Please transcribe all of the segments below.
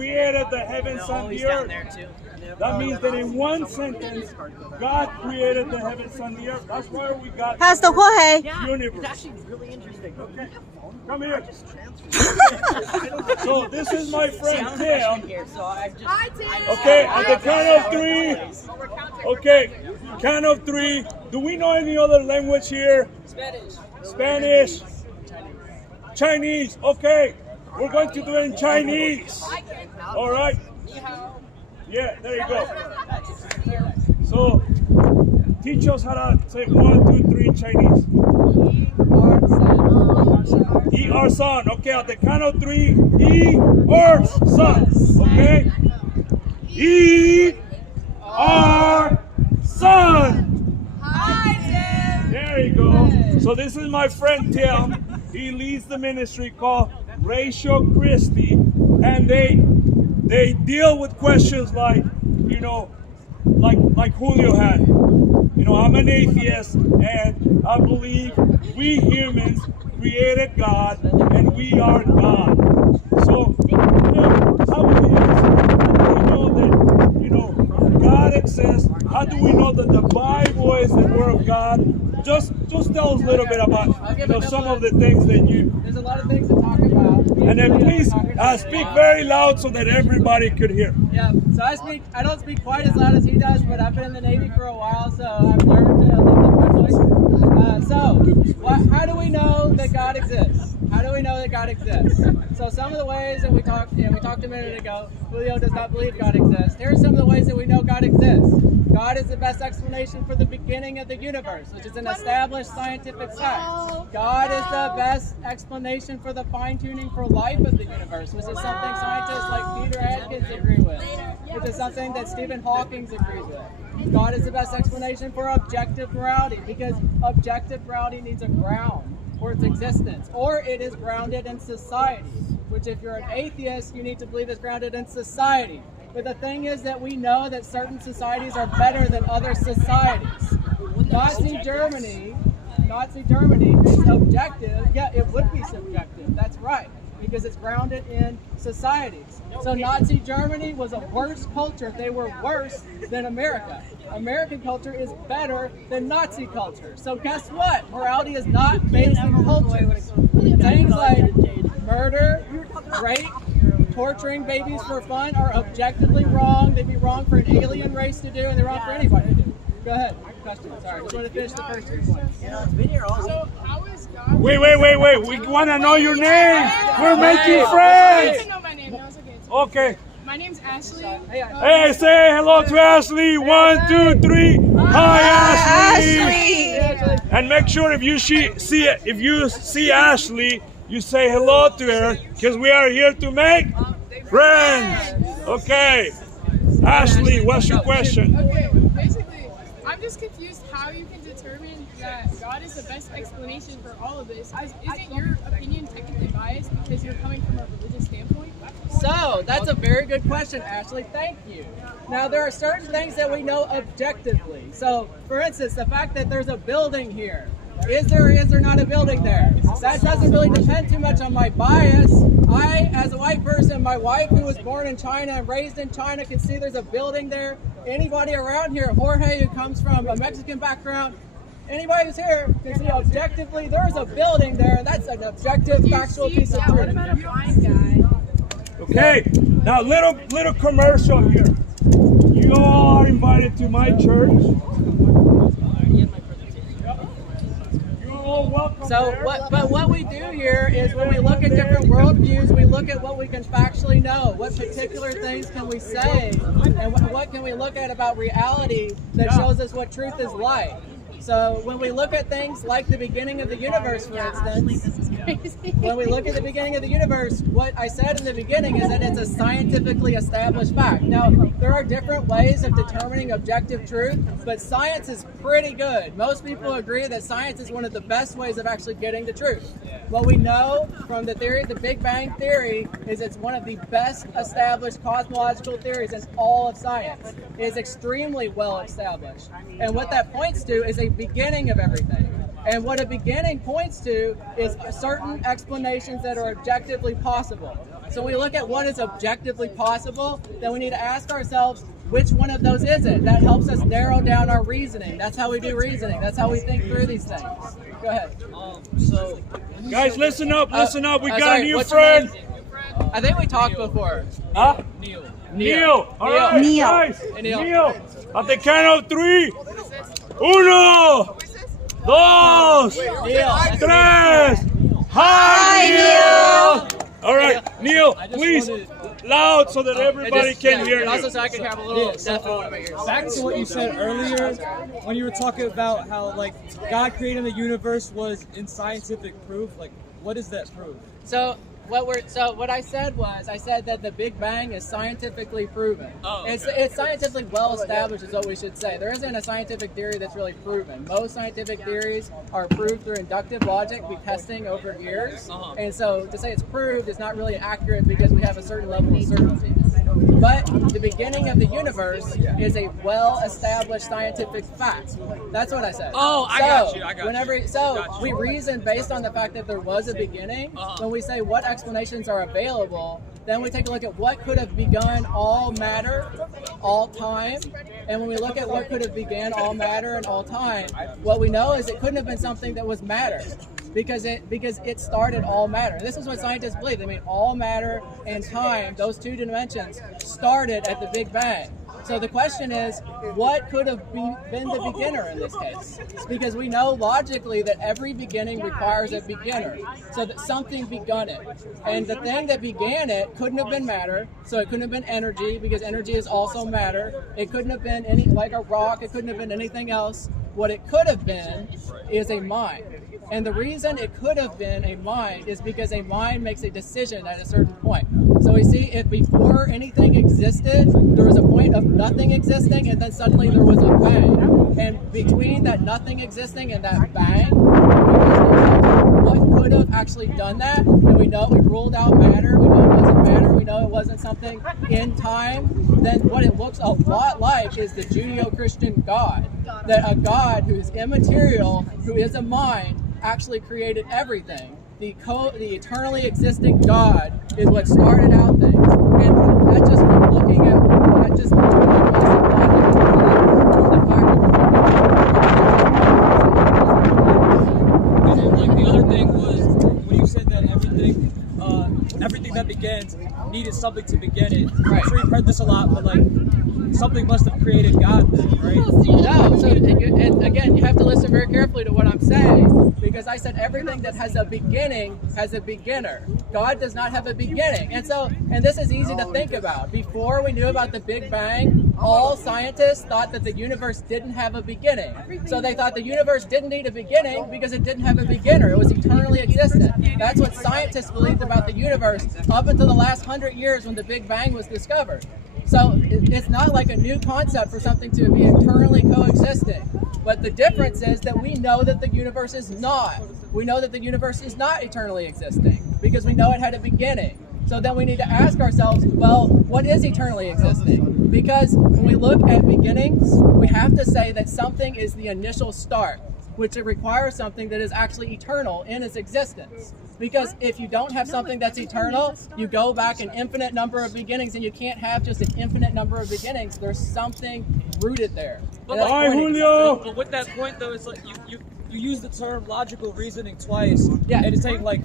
created the heavens and the earth. That means that in one sentence, God created the heavens and the earth. That's where we got Pastor Jorge. universe. It's actually really interesting. Okay. Come here. So this is my friend Tim. Hi, Tim. Okay, on the count of three. Okay, count of three. Do we know any other language here? Spanish. Chinese. Okay, we're going to do it in Chinese. All right. Yeah, there you go. So, teach us how to say 1, 2, 3 in Chinese. E our son. Okay, at the count of three. E our son. Okay. E our son. Hi, Tim. There you go. So this is my friend Tim. He leads the ministry called Ratio Christi, and they deal with questions like, like Julio had. I'm an atheist, and I believe we humans created God, and we are God. So, how do we know that, God exists? How do we know that the Bible is the Word of God? Just tell us a little bit about some of the things that you. There's a lot of things to talk about. And then please speak very loud so that everybody could hear. Yeah. So I don't speak quite as loud as he does, but I've been in the Navy for a while, so I've learned to lift up my voice. How do we know that God exists? How do we know that God exists? So some of the ways that we talked a minute ago, Julio does not believe God exists. Here are some of the ways that we know God exists. God is the best explanation for the beginning of the universe, which is an established scientific fact. God is the best explanation for the fine-tuning for life of the universe, which is something scientists like Peter Atkins agree with, which is something that Stephen Hawking agrees with. God is the best explanation for objective morality, because objective morality needs a ground for its existence, or it is grounded in society, which if you're an atheist, you need to believe is grounded in society. But the thing is that we know that certain societies are better than other societies. Nazi Germany is objective. Yeah, it would be subjective. That's right, because it's grounded in societies. So Nazi Germany was a worse culture. They were worse than America. American culture is better than Nazi culture. So guess what? Morality is not based in culture. Things like murder, rape, torturing babies for fun are objectively wrong. They'd be wrong for an alien race to do, and they're wrong for anybody to do. Go ahead. Question. Sorry, just want to finish the first 3 points. It's been here all So how is God? Wait. We want to know your name. We're making friends. I know my name. That was okay. Okay. My name's Ashley. Hey, say hello to Ashley. 1, 2, 3. Hi, Ashley. And make sure if you see Ashley, you say hello to her, because we are here to make friends. Okay. Ashley, what's your question? Okay, basically, I'm just confused how you can determine that God is the best explanation for all of this. Isn't your opinion technically biased because you're coming from a religious standpoint? So, that's a very good question, Ashley. Thank you. Now, there are certain things that we know objectively. So, for instance, the fact that there's a building here. Is there or is there not a building there? That doesn't really depend too much on my bias. I, as a white person, my wife who was born in China and raised in China can see there's a building there. Anybody around here, Jorge who comes from a Mexican background, anybody who's here can see objectively there's a building there, and that's an objective, factual piece of truth. Okay, now little commercial here. You all are invited to my church. So what we do here is when we look at different worldviews, we look at what we can factually know. What particular things can we say, and what can we look at about reality that shows us what truth is like. So when we look at things like the beginning of the universe, for instance, when we look at the beginning of the universe, what I said in the beginning is that it's a scientifically established fact. Now, there are different ways of determining objective truth, but science is pretty good. Most people agree that science is one of the best ways of actually getting the truth. What we know from the theory, the Big Bang Theory, is it's one of the best established cosmological theories in all of science. It is extremely well established. And what that points to is a beginning of everything. And what a beginning points to is certain explanations that are objectively possible. So when we look at what is objectively possible, then we need to ask ourselves, which one of those is it? That helps us narrow down our reasoning. That's how we do reasoning. That's how we think through these things. Go ahead. Guys, listen up. Listen up. We got sorry, a new what's your friend. name? I think we talked before. Huh? Neil. Neil. All right, Neil. guys. Hey, Neil. Neil. At the count of 3. 1, 2, Neil. 3. Hi, Neil. All right, Neil, please, loud so that everybody can hear Also, you. so I can have a little deafening in my ears. Back to what you said earlier when you were talking about how like God creating the universe was in scientific proof. Like, what is that proof? So what I said that the Big Bang is scientifically proven. Oh, okay. It's scientifically well established is what we should say. There isn't a scientific theory that's really proven. Most scientific theories are proved through inductive logic, we testing over years. And so to say it's proved is not really accurate because we have a certain level of certainty. But the beginning of the universe is a well-established scientific fact. That's what I said. Oh, I got you. We reason based on the fact that there was a beginning. When we say what explanations are available, then we take a look at what could have begun all matter, all time. And when we look at what could have began all matter and all time, what we know is it couldn't have been something that was matter. Because it started all matter. This is what scientists believe. I mean, all matter and time, those two dimensions, started at the Big Bang. So the question is, what could have been the beginner in this case? It's because we know logically that every beginning requires a beginner, so that something begun it. And the thing that began it couldn't have been matter, so it couldn't have been energy, because energy is also matter. It couldn't have been like a rock, it couldn't have been anything else. What it could have been is a mind. And the reason it could have been a mind is because a mind makes a decision at a certain point. So we see if before anything existed, there was a point of nothing existing, and then suddenly there was a bang. And between that nothing existing and that bang, what could have actually done that? And we know we ruled out matter, we know it wasn't matter, we know it wasn't something in time. Then what it looks a lot like is the Judeo-Christian God. That a God who is immaterial, who is a mind, actually created everything. The eternally existing God is what started out things. And that just from looking at that just the Like the other thing was when you said that everything that begins needed something to begin it. I'm sure you've heard this a lot, but like something must have created God then, right? No, so and again, you have to listen very carefully to what I'm saying, because I said everything that has a beginning has a beginner. God does not have a beginning. And this is easy to think about. Before we knew about the Big Bang, all scientists thought that the universe didn't have a beginning. So they thought the universe didn't need a beginning because it didn't have a beginner. It was eternally existent. That's what scientists believed about the universe up until the last 100 years when the Big Bang was discovered. So it's not like a new concept for something to be eternally coexisting. But the difference is that we know that the universe is not. We know that the universe is not eternally existing because we know it had a beginning. So then we need to ask ourselves, well, what is eternally existing? Because when we look at beginnings, we have to say that something is the initial start, which it requires something that is actually eternal in its existence. Because if you don't have something that's eternal, you go back an infinite number of beginnings, and you can't have just an infinite number of beginnings. There's something rooted there. Bye, Julio. But with that point though, it's like you use the term logical reasoning twice. Yeah. And it's saying like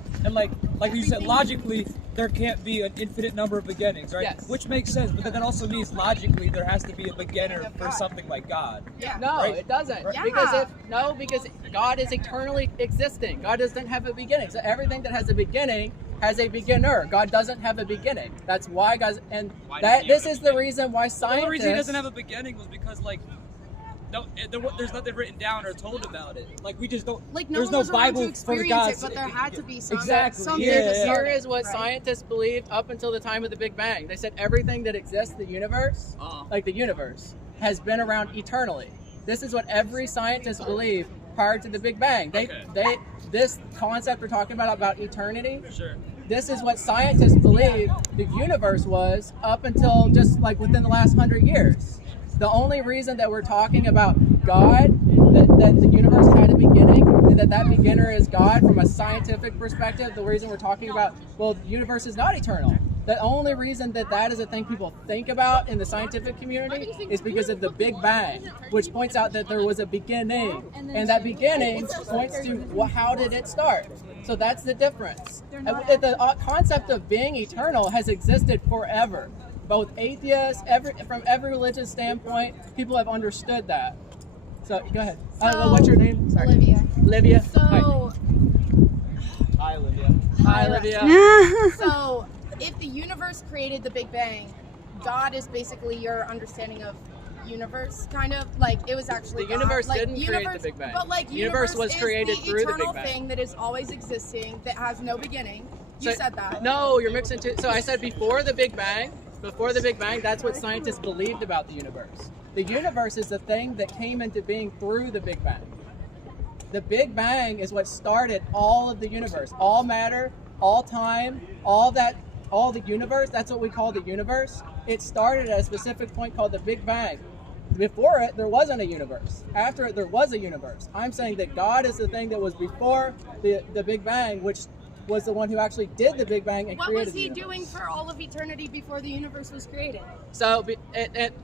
you said, logically there can't be an infinite number of beginnings, right? Yes. Which makes sense, but that also means logically there has to be a beginner for something like God. No, Right? it doesn't. Right. Because God is eternally existing. God doesn't have a beginning. So everything that has a beginning has a beginner. God doesn't have a beginning. That's why God, and this is the reason why The scientists. only reason he doesn't have a beginning was because there's nothing written down or told about it. Like we just don't. Like no there's one no was around to Bible for experience God. it, but there had to be some. Exactly. Some Here is what right? scientists believed up until the time of the Big Bang. They said everything that exists, the universe, like the universe, has been around eternally. This is what every scientist believed prior to the Big Bang. This concept we're talking about eternity. Sure. This is what scientists believe the universe was up until just like within the last 100 years. The only reason that we're talking about God, that the universe had a beginning, and that beginner is God from a scientific perspective, the reason we're talking about, well, the universe is not eternal. The only reason that is a thing people think about in the scientific community is because of the Big Bang, which points out that there was a beginning, and that beginning points to, well, how did it start? So that's the difference. The concept of being eternal has existed forever. Both atheists, from every religious standpoint, people have understood that. So go ahead. What's your name? Sorry. Olivia. So, Hi, Olivia. Hi, Olivia. So, if the universe created the Big Bang, God is basically your understanding of universe, kind of like it was actually the universe God. didn't create the Big Bang. But like universe was created through the Big eternal Bang. thing that is always existing that has no beginning. You said that. No, you're mixing two. So I said before the Big Bang. Before the Big Bang, that's what scientists believed about the universe. The universe is the thing that came into being through the Big Bang. The Big Bang is what started all of the universe, all matter, all time, all the universe. That's what we call the universe. It started at a specific point called the Big Bang. Before it, there wasn't a universe. After it, there was a universe. I'm saying that God is the thing that was before the Big Bang, which was the one who actually did the Big Bang and created the universe. What was he doing for all of eternity before the universe was created? So,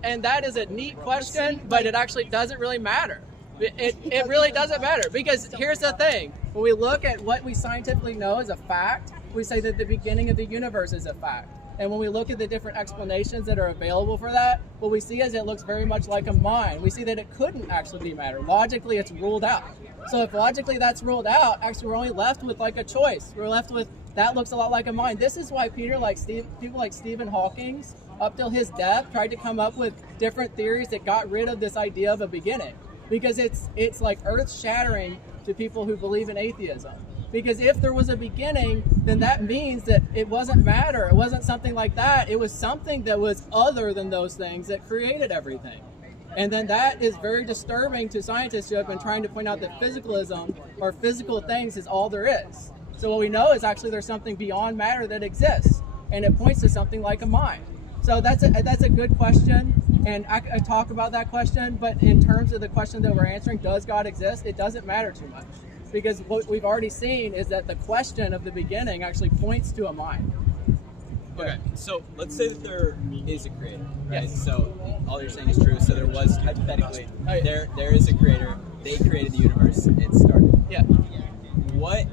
and that is a neat question, but it actually doesn't really matter. It really doesn't matter, because here's the thing. When we look at what we scientifically know as a fact, we say that the beginning of the universe is a fact. And when we look at the different explanations that are available for that, what we see is it looks very much like a mind. We see that it couldn't actually be matter. Logically, it's ruled out. So if logically that's ruled out, actually we're only left with like a choice. We're left with, that looks a lot like a mind. This is why people like Stephen Hawking, up till his death, tried to come up with different theories that got rid of this idea of a beginning. Because it's like earth-shattering to people who believe in atheism. Because if there was a beginning, then that means that it wasn't matter. It wasn't something like that. It was something that was other than those things that created everything. And then that is very disturbing to scientists who have been trying to point out that physicalism or physical things is all there is. So what we know is actually there's something beyond matter that exists, and it points to something like a mind. So that's a good question, and I talk about that question, but in terms of the question that we're answering, does God exist? It doesn't matter too much, because what we've already seen is that the question of the beginning actually points to a mind. Okay, so let's say that there is a creator, right? Yes. So all you're saying is true. So there was, hypothetically, there is a creator. They created the universe. It started. Yeah. What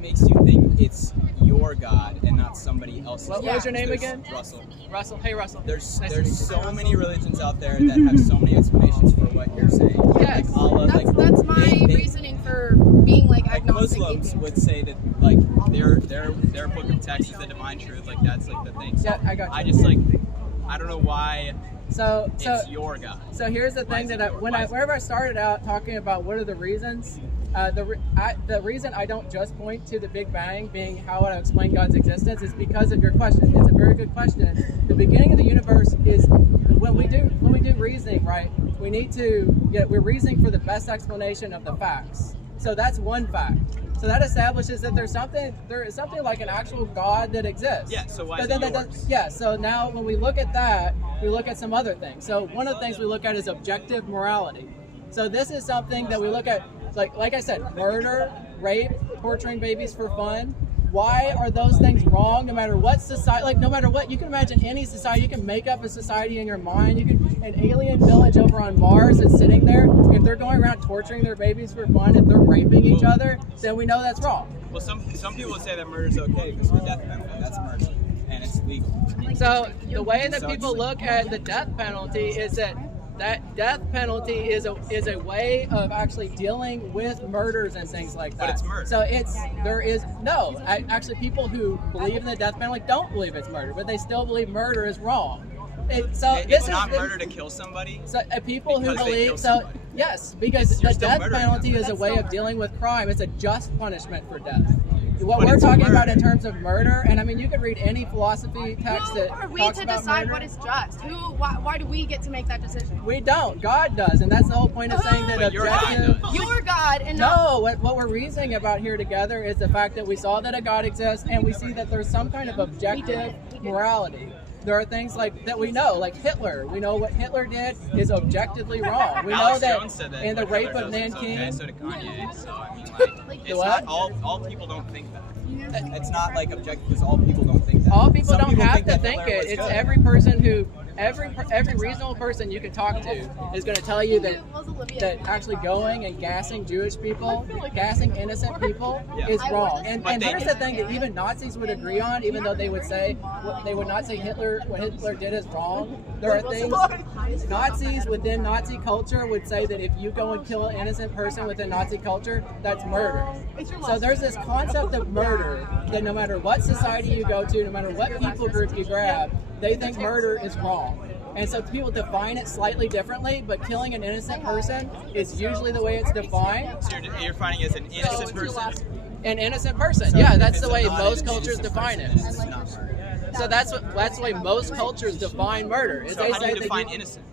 makes you think it's your God and not somebody else's? What was your name again? Russell. Russell. Hey, Russell. There's Nice to meet you. so many religions out there that have so many explanations for what you're saying. Yes. Like Allah, That's my reasoning for being like Like agnostic. Muslims would say that like their book of text is the divine truth. Like that's like the thing. So Yeah, I got you. I just like I don't know why So it's your God. So here's the thing that whenever I started out talking about what are the reasons, the reason I don't just point to the Big Bang being how would I explain God's existence is because of your question. It's a very good question. The beginning of the universe is when we do reasoning, right? We're reasoning for the best explanation of the facts. So that's one fact. So that establishes that there is something like an actual God that exists. Yeah, so why But is then it yours? yeah, so now when we look at that, we look at some other things. So one of the things we look at is objective morality. So this is something that we look at, like I said, murder, rape, torturing babies for fun. Why are those things wrong no matter what society, like no matter what, you can imagine any society, you can make up a society in your mind, an alien village over on Mars that's sitting there, if they're going around torturing their babies for fun, if they're raping each other, then we know that's wrong. Well, some people would say that murder is okay because the death penalty, that's murder, and it's legal. So the way that people look at the death penalty is that death penalty is a way of actually dealing with murders and things like that. But it's murder. So actually people who believe in the death penalty don't believe it's murder, but they still believe murder is wrong. It's not murder to kill somebody. So people who because they believe kill so somebody. yes, because You're the still death murdering penalty them. is a way of dealing with crime. It's a just punishment for death. What But we're it's talking murder. about in terms of murder, and I mean you can read any philosophy text Who that are we talks to about decide murder. what is just? Why do we get to make that decision? We don't. God does, and that's the whole point of saying that But your God objective. does. Your God and No, what we're reasoning about here together is the fact that we saw that a God exists, and we see that there's some kind of objective morality. There are things like that we know, like Hitler. We know what Hitler did is objectively wrong. We know Alex Jones that said that in the what rape Hitler of does is okay, Nanking. so did Kanye. So I mean, like, The it's what? not all people don't think that. It's not like objective because all people don't think that. All people Some don't have to that think Hitler it. was It's good. every person who, every reasonable person you can talk to is going to tell you that actually going and gassing Jewish people, gassing innocent people is wrong. And here's the thing that even Nazis would agree on, even though they would say, they would not say what Hitler did is wrong. There are things, Nazis within Nazi culture would say that if you go and kill an innocent person within Nazi culture, that's murder. So there's this concept of murder that no matter what society you go to, no matter what people group you grab, they think murder is wrong. And so people define it slightly differently, but killing an innocent person is usually the way it's defined. So you're defining it as an innocent person. An innocent person, So yeah, that's if the it's way not most an cultures innocent define person, it. It's not murder. So that's the way most cultures define murder. Is So they how do say you that define innocent?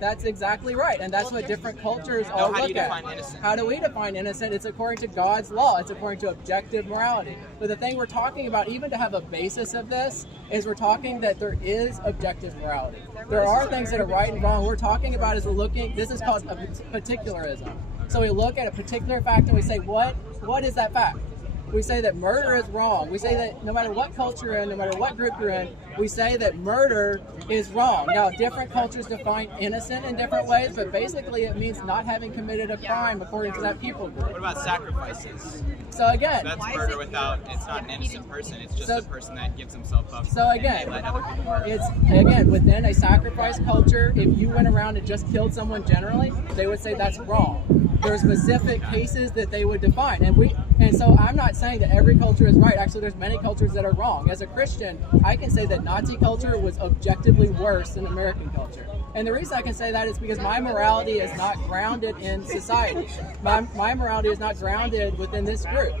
That's exactly right, and that's what different cultures all how do look you define at. innocent? How do we define innocent? It's according to God's law. It's according to objective morality. But the thing we're talking about, even to have a basis of this, is we're talking that there is objective morality. There are things that are right and wrong. We're talking about is we're looking. This is called a particularism. So we look at a particular fact and we say, what is that fact? We say that murder is wrong. We say that no matter what culture you're in, no matter what group you're in, we say that murder is wrong. Now, different cultures define innocent in different ways, but basically it means not having committed a crime according to that people group. What about sacrifices? So again, That's murder without, it's not an innocent person, it's just a person that gives himself up. So and again, they let other people murder. it's again within a sacrifice culture. If you went around and just killed someone generally, they would say that's wrong. There are specific cases that they would define, and so I'm not saying that every culture is right. Actually, there's many cultures that are wrong. As a Christian, I can say that Nazi culture was objectively worse than American culture. And the reason I can say that is because my morality is not grounded in society. My morality is not grounded within this group.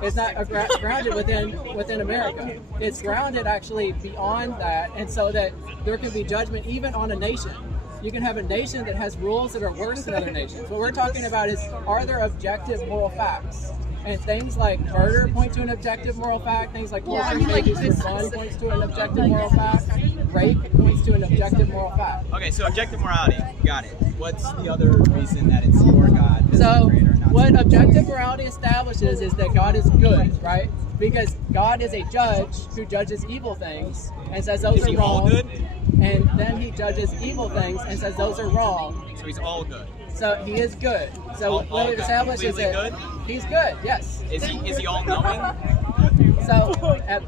It's not grounded within America. It's grounded actually beyond that, and so that there can be judgment even on a nation. You can have a nation that has rules that are worse than other nations. What we're talking about is, are there objective moral facts? And things like murder point to an objective moral fact. Things like torture for fun points to an objective moral fact. Rape points to an objective moral fact. Okay, so objective morality, got it. What's the other reason that it's your God? So what objective morality establishes is that God is good, right? Because God is a judge who judges evil things and says those are wrong. All good? And then he judges evil things and says those are wrong. So he's all good. So he is good. So All what we've good. established is that Completely he's good, yes. Is he all knowing? So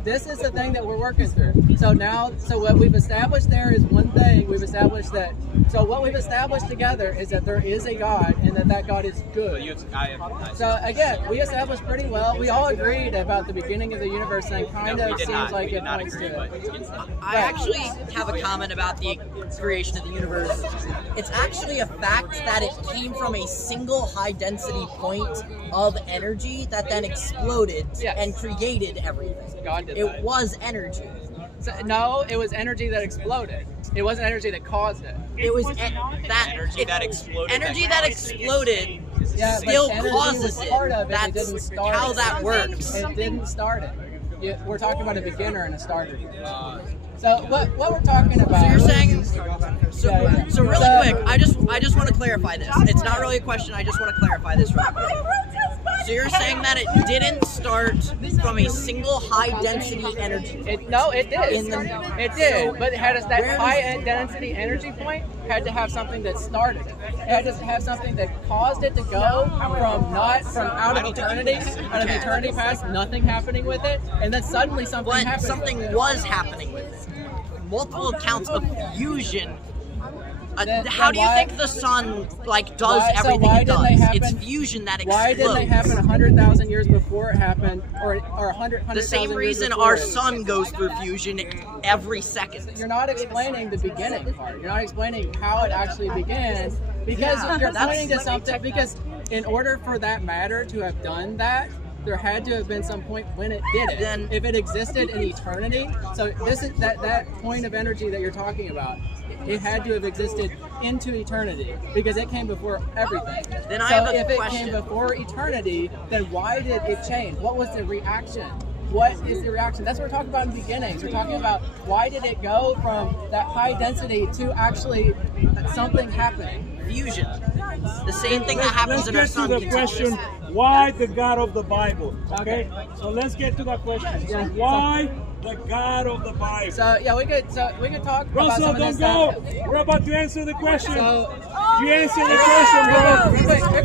this is the thing that we're working through. So what we've established there is one thing. We've established that. So what we've established together is that there is a God and that God is good. So again, we established pretty well. We all agreed about the beginning of the universe thing. Kind of seems like it points to it. I actually have a comment about the creation of the universe. It's actually a fact that it came from a single high density point of energy that then exploded and created everything. God did It that. was energy. So, no, it was energy that exploded. It wasn't energy that caused it. It was Energy that exploded. Energy that exploded Yeah, but still energy causes was it. part of it. It That's didn't start how it. that works. It didn't start it. We're talking about a beginner and a starter. So what we're talking about? So you're saying, Yeah. so really quick, I just want to clarify this. It's not really a question. I just want to clarify this really quick. So you're saying that it didn't start from a single high density energy. It did. It did, but it had that high density energy point had to have something that started it. It had to have something that caused it to go from out of eternity past, nothing happening with it, and then suddenly something But happened. something was happening with it. Multiple accounts of fusion. How do you think the sun does everything it does? It's fusion that explodes. Why didn't they happen 100,000 years before it happened, or 100,000 The same years reason before our it? sun goes through fusion every second. You're not explaining the beginning part. You're not explaining how it actually began, because you're pointing to something. Because in order for that matter to have done that, there had to have been some point when it did it. Then, if it existed in eternity, so this is that point of energy that you're talking about. It had to have existed into eternity because it came before everything. Then I so have a if it question. came before eternity, then why did it change? What was the reaction? what is the reaction? That's what we're talking about in the beginning. We're talking about why did it go from that high density to actually something happening. Fusion. The same thing that happens in our Let's get sun. to the question, why the God of the Bible? Okay, so let's get to that question. So why the God of the Bible? So yeah, we could talk about Russell, some of don't this go. stuff. We're about to answer the question. So You answer the question,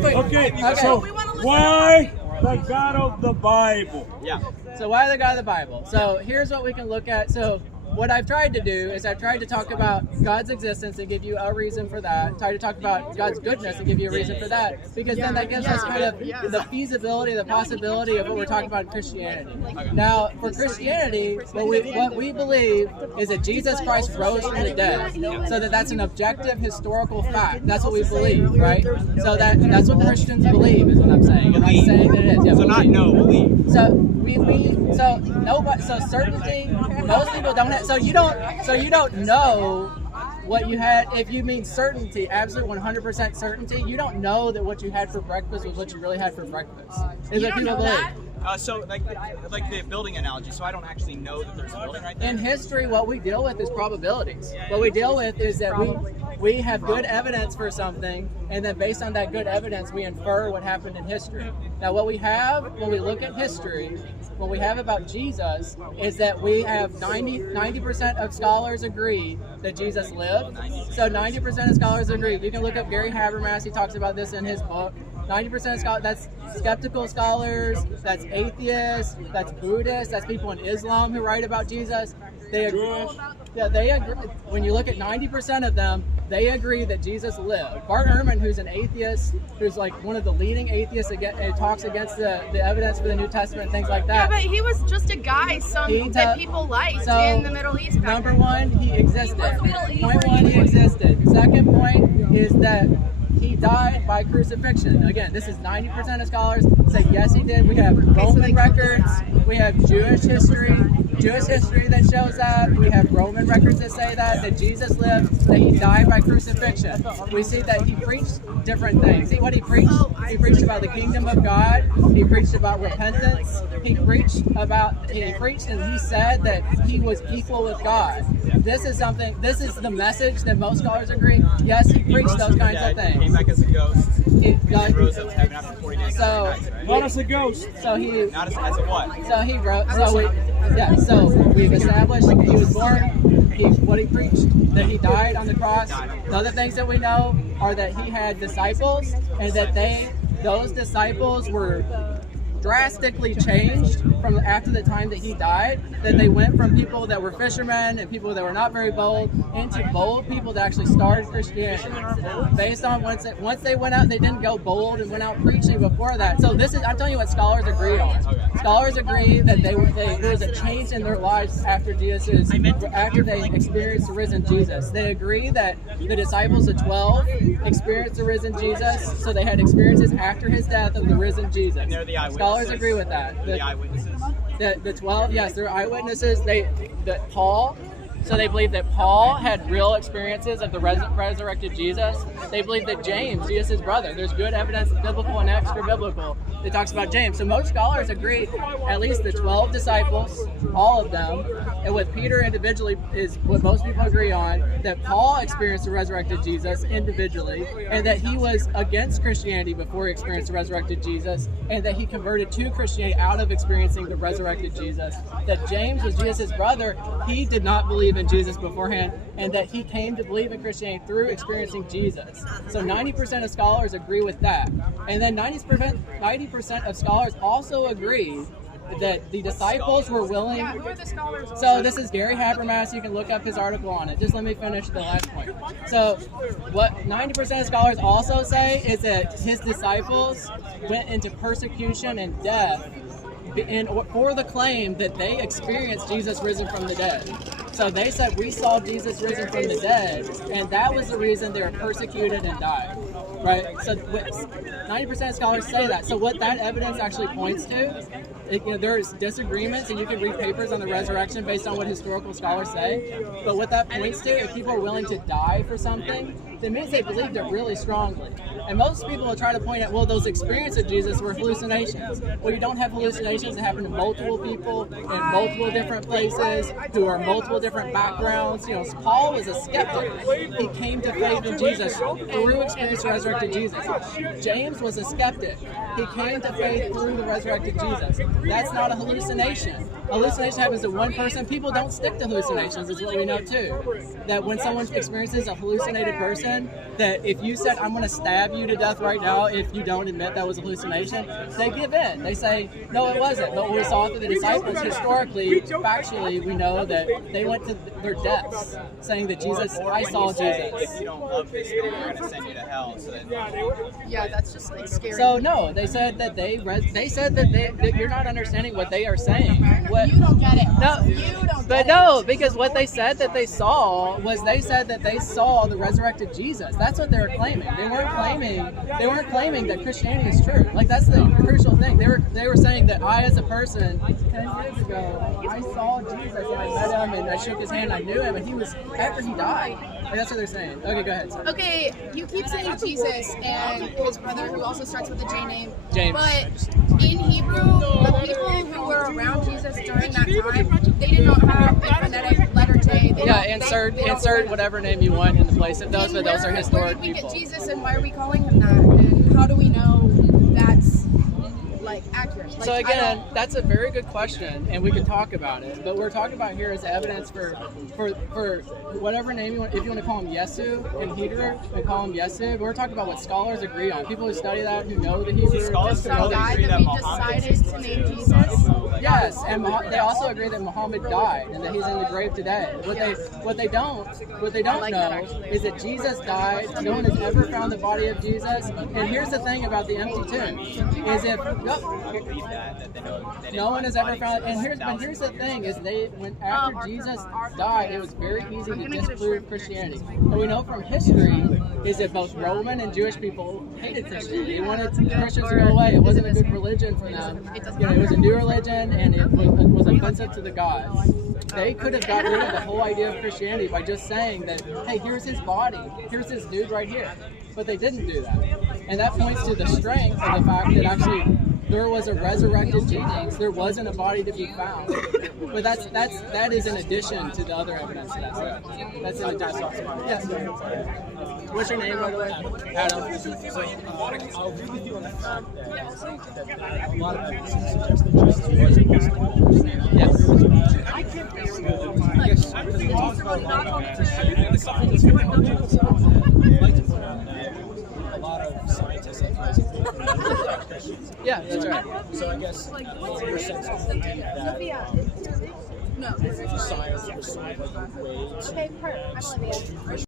bro. quick. Okay, so why the God of the Bible? Yeah. So why the God of the Bible? So here's what we can look at. So what I've tried to do is I've tried to talk about God's existence and give you a reason for that. Try to talk about God's goodness and give you a reason for that. Because then that gives us kind of the feasibility, the possibility of what we're talking about in Christianity. Now, for Christianity, what we believe is that Jesus Christ rose from the dead. So that's an objective historical fact. That's what we believe, right? So that's what Christians believe is what I'm saying. And I'm saying that it is. Yeah, So not no, believe. So certainty, most people don't have, so you don't know what you had. If you mean certainty, absolute 100% certainty, you don't know that what you had for breakfast was what you really had for breakfast. Is what people believe. So like the building analogy. So I don't actually know that there's a building right there. In history, what we deal with is probabilities. What we deal with is that we have good evidence for something, and then based on that good evidence, we infer what happened in history. Now, what we have when we look at history, what we have about Jesus is that we have 90% of scholars agree that Jesus lived. So 90% of scholars agree. You can look up Gary Habermas. He talks about this in his book. 90% of scholars, that's skeptical scholars, that's atheists, that's Buddhists, that's people in Islam who write about Jesus. They agree. Yeah, they agree. When you look at 90% of them, they agree that Jesus lived. Bart Ehrman, who's an atheist, who's like one of the leading atheists, talks against the evidence for the New Testament and things like that. Yeah, but he was just a guy that people liked in the Middle East. Number one, he existed. Point one, he existed. Second point is that he died by crucifixion. Again, this is 90% of scholars say yes, he did. We have Roman records. We have Jewish history that shows that. We have Roman records that say that Jesus lived, that he died by crucifixion. We see that he preached different things. See what he preached? He preached about the kingdom of God. He preached about repentance. He preached and he said that he was equal with God. This is the message that most scholars agree. Yes, he preached those kinds of things. Came back as a ghost. He rose up to heaven after 40 days. Not as a ghost. So he. Not as a what? So he wrote. So we've established he was born. What he preached, that he died on the cross. The other things that we know are that he had disciples, and that those disciples were drastically changed from after the time that he died, that they went from people that were fishermen and people that were not very bold into bold people that actually started Christianity. Based on once they went out, they didn't go bold and went out preaching before that. So I'm telling you what scholars agree on. Scholars agree that there was a change in their lives after they experienced the risen Jesus. They agree that the disciples of 12 experienced the risen Jesus, so they had experiences after his death of the risen Jesus. And they're the eyewitnesses. Scholars agree with that. The eyewitnesses. The 12, yes, they're eyewitnesses. So they believe that Paul had real experiences of the resurrected Jesus. They believe that James, Jesus' brother, there's good evidence, biblical and extra-biblical, that talks about James. So most scholars agree, at least the 12 disciples, all of them, and with Peter individually is what most people agree on, that Paul experienced the resurrected Jesus individually, and that he was against Christianity before he experienced the resurrected Jesus, and that he converted to Christianity out of experiencing the resurrected Jesus. That James was Jesus' brother, he did not believe in Jesus beforehand, and that he came to believe in Christianity through experiencing Jesus. So 90% of scholars agree with that. And then 90% of scholars also agree that the disciples were willing. Yeah, who are the scholars? So this is Gary Habermas. You can look up his article on it. Just let me finish the last point. So what 90% of scholars also say is that his disciples went into persecution and death for the claim that they experienced Jesus risen from the dead. So they said, we saw Jesus risen from the dead, and that was the reason they were persecuted and died. Right? So 90% of scholars say that. So what that evidence actually points to, there's disagreements, and you can read papers on the resurrection based on what historical scholars say. But what that points to, if people are willing to die for something, that means they believed it really strongly. And most people will try to point out, well, those experiences of Jesus were hallucinations. Well, you don't have hallucinations that happen to multiple people in multiple different places who are multiple different backgrounds. You know, Paul was a skeptic. He came to faith in Jesus through experience of resurrected Jesus. James was a skeptic. He came to faith through the resurrected Jesus. That's not a hallucination. Hallucination happens to one person. People don't stick to hallucinations, is what we know too. That when someone experiences a hallucinated person, that if you said, I'm going to stab you to death right now if you don't admit that was a hallucination, they give in. They say, no, it wasn't. But what we saw through the disciples, historically, factually, we know that they went to their deaths saying that Jesus, I saw Jesus. If you don't love this thing, we're going to send you to hell. So then, Yeah, that's just like scary. So no, they said that they said that you're not understanding what they are saying. What, you don't get it. no, You don't but get no, because what they said that they saw was they said that they saw the resurrected Jesus. That's what they were claiming. They weren't claiming that Christianity is true. Like that's the crucial thing. They were saying that I, as a person, 10 years ago, I saw Jesus and I met him and I shook his hand. I knew him, and he was after he died. Like, that's what they're saying. Okay, go ahead. Sorry. Okay, you keep saying Jesus and his brother, who also starts with a J name. James. But in Hebrew, the people who were around Jesus during that time, they did not have a phonetic letter J. They Yeah, don't- insert whatever name you want in the place of those, And but those are where historic did we people. get Jesus, and why are we calling him that? And how do we know that's like accurate? Like, So I again, don't- that's a very good question, and we could talk about it. But we're talking about here is evidence for whatever name you want. If you want to call him Yesu in Hebrew, we call him Yesu. But we're talking about what scholars agree on. People who study that, who know the Hebrew. Scholars some know guy agree that that we Muhammad decided to name Jesus. Yes, and they also agree that Muhammad died and that he's in the grave today. What they don't like that, know actually. is that Jesus died. No one has ever found the body of Jesus. And here's the thing about the empty tomb: is if believe that they know they didn't no one find has the ever body found. for And here's 4,000 the thing: is after Jesus died, it was very easy to disprove Christianity. And we know from history is that both Roman and Jewish people hated Christianity. They wanted Christians to go away. It wasn't a good religion for them. You know, it was a new religion, and it was offensive to the gods. They could have got rid of the whole idea of Christianity by just saying that, hey, here's his body, here's this dude right here. But they didn't do that. And that points to the strength of the fact that actually there was a resurrected Jesus. There wasn't a body to be found. But that is in addition to the other evidence that I said. That's in addition. Yes. What's your name, by the way? Adam. I'll agree with you on the fact that a lot of evidence suggests that Jesus was Yes. I guess because we talked about Christianity, the science of I'd like to point out that a lot of scientists and Christians. Yeah, that's right. So I guess in your sense, do you believe that No. science was sort of like a way to Okay, I'm Olivia.